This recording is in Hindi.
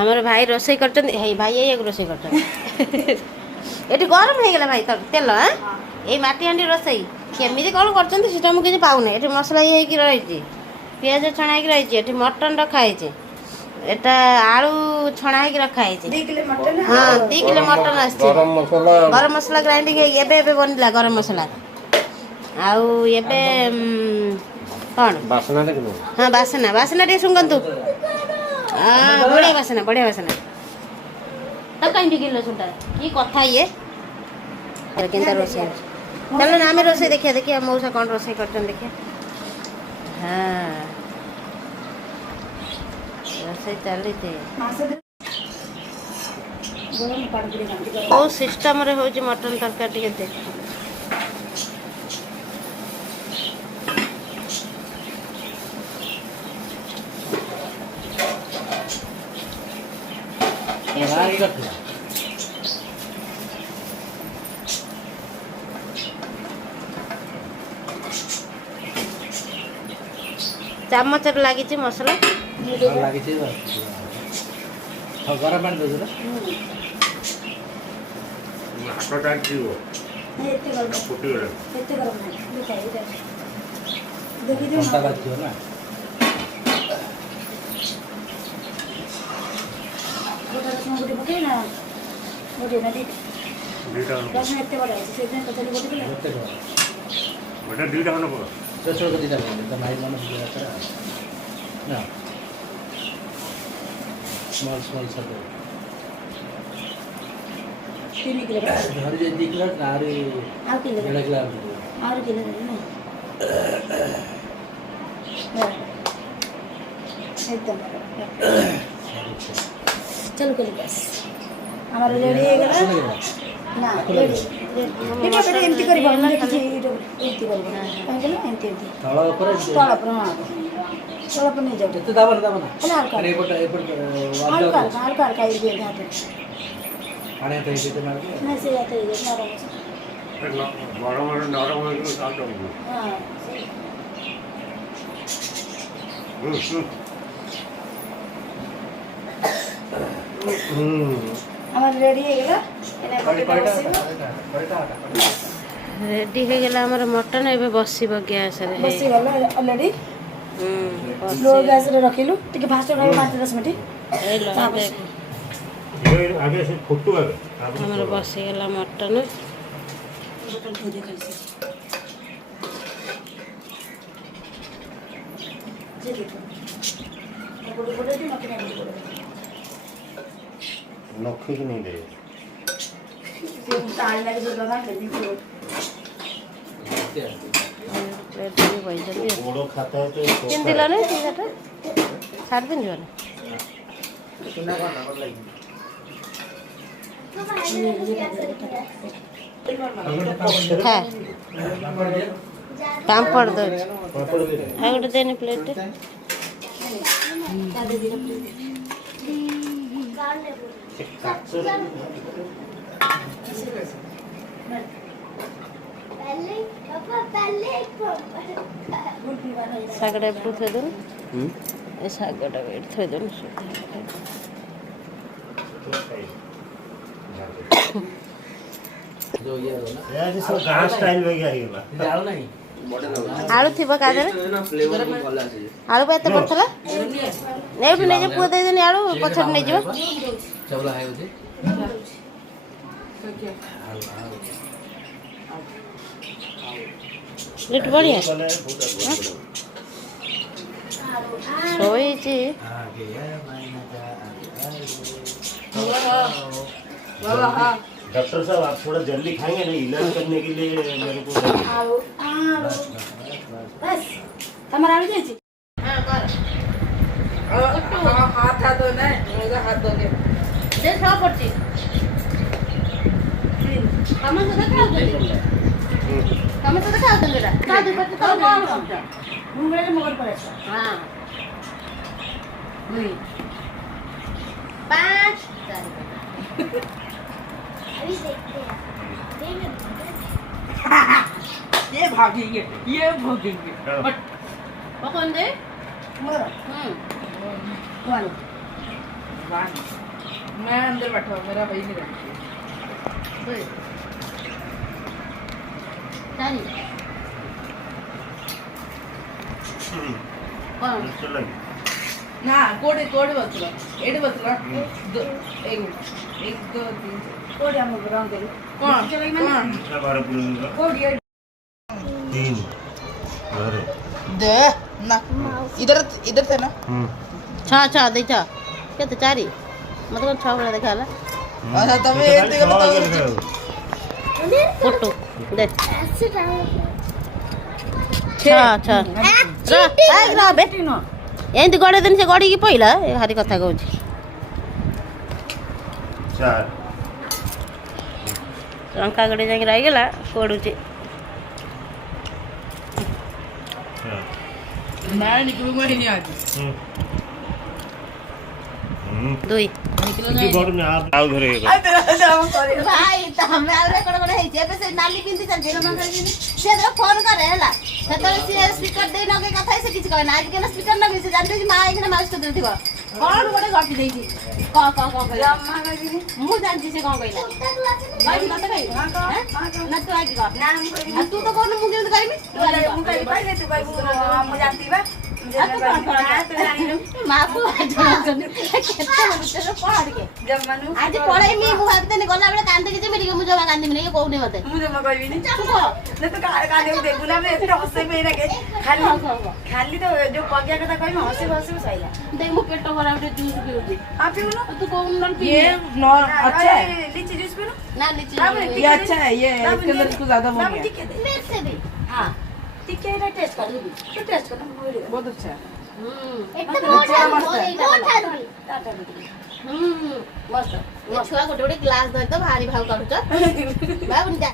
आमर भाई रोसे कर भाई ये रोसे कर ये गरम हो गला भाई तेल ये माटी हांडी रोसे केमी कौन कर मुझे पाऊना ये मसला ये रही पिज छणा रही मटन रखाई एटा आलू छणा रखा है। हाँ 2 किलो मटन आस गरम मसला ग्राइंडिंग एबे बनला गरम मसला आउ एबे कौन बासना हाँ बासना बासना टे सुंगंतु बढ़िया बासना तब कहीं किलो सुनता कि कथा ये केनता रोसे चलो ना आम रोसे देखिए मौसा कौन रोसे कर देखिए। हाँ रोसे चली ओ सिस्टम रे हो मटन तरकारी टे देख चामच लगी मसला लगी गरम पानी दे स्मॉल स्मॉल सब तीन किलो घर जे दिखला आरे आउ किलो लगला और किलो ना एकदम चलो कर बस हमारा रेडी हो गया ना रेडी देखो बेटा एमती करी बोल देखि एमती करी काहे के ना एमती तळ ऊपर हां तळ पर नहीं जाओ तो दाबना ना अरे एपट हल्का ये दे हाथ आने तो ये मार के नहीं से जाते ये नरम हो साथ दो हां हमारा रेडी हो गया रेडी हो गला हमर मटन एबे बसिबो गैस रे बसी गला ऑलरेडी लो गैस रे रखिलु टिके फास्ट रही 5-10 मिनिट ए लो देख ये आगे से फुटू आगे हमर बसी गला मटन बोतल धो दे खाली जे देखो बोले बोले कि मत नहीं बोले नखी की नहीं दे ये ताल लगे जो लगा के दी रेडी हो जल्दी बड़ो खाता है तो किन दिला ने सीधा 7 दिन जोने सुना का नंबर लगी है काम पड़ दो है गोटे देनी प्लेट सागड़ा एपटू थे दून ए सागड़ा वेट थे दून जो ये हो ना यार ये सब गांव स्टाइल में गया हिला डाल नहीं आलू थी कादे फ्लेवर में भला আছে आलू पे पड़थला नै उठ नै जे पुआ दे देनी आलू पछड़ नै जीव चबला है होते लिट बढ़िया सोई जी आगे है मायना बाबा हां डॉक्टर साहब आप थोड़ा जल्दी खाएंगे ना इलाज करने के लिए मेरे को आओ बस तमरा आ जाई छी हां कर हाथ हाथ दो ना रोजा हाथ दो के दे सब पड़ती हम से देखा दे हम से देखा दे बेटा का दे पत्ते का दे मुंगरे के मगर पड़े हां 2 5 अभी देखते हैं ये भागेंगे बट कौन दे मोर कौन मैं अंदर बैठा हूँ मेरा वही नहीं बैठती चारी कौन चलो ना कोड़े कोड़े बचला एडे बचला दो एक दो तीन कोडी हम रंग दे कौन चलो मैंने कितना बार पूरा कोडी 3 अरे दे ना इधर इधर से ना छा छा दे छा केते चारी मतलब छा वाला देखाला अच्छा तब ये देखो फोटो दे छा छा रा आइ रा बे टिनो एंती गड़े दिन से गड़ी की पहिला ए हारी कथा कहूँ 4 लंका गड़े जाके रहीगला पड़ुचे मैं निकलूंगा ही नहीं आज दुई इतनी बड़ में आप आउ धरे तेरा जाम करे भाई त हमें आरे कोड कोड हेइ जेबे से नाली पिंती चल जेना मन करी से तो फोन करे हला सेतर से स्पीकर दे न के कथा से किछ कहना आज के स्पीकर न भी से जानते जी मां एकने माउस तो देथिबो कोन गोटे गटी देछि क कहला अम्मा गइनी मु जानछि से कोन कहला भाई मत कहि ना तू आगे कह ना हम कोई तू तो कोन मु केमते कहबी मु कहि पहिले तू कहि हम जानती बा माफु केते मनुष्य पहाड़ के जब मनु आज पढ़ाई मी मु भाबते ने गला बेले कांदे कि मेरी मु जमा कांदे नहीं कोउने मते मुझे मैं कहबी नहीं तू को न तो काले देखू ना मैं इतना हंसे में ना के खाली तो जो पगिया कथा कहबी हंसे हंसे सहीला दे मु पेट भरा उठे जूस पिउदी आप पियो ना तू कोन नन पी ये नॉर अच्छा है लीची जूस पियो ना लीची ये अच्छा है ये इसके अंदर इसको ज्यादा वो ना नहीं है ठीक है मिर्च से दे हां ठीक है ना टेस्ट कर दो तो टेस्ट करना बोलेगा बहुत अच्छा है एकदम मस्त छुआ गोटे गोटे ग्लास धरि त भारी भाउ काढुछ बाबुनी जा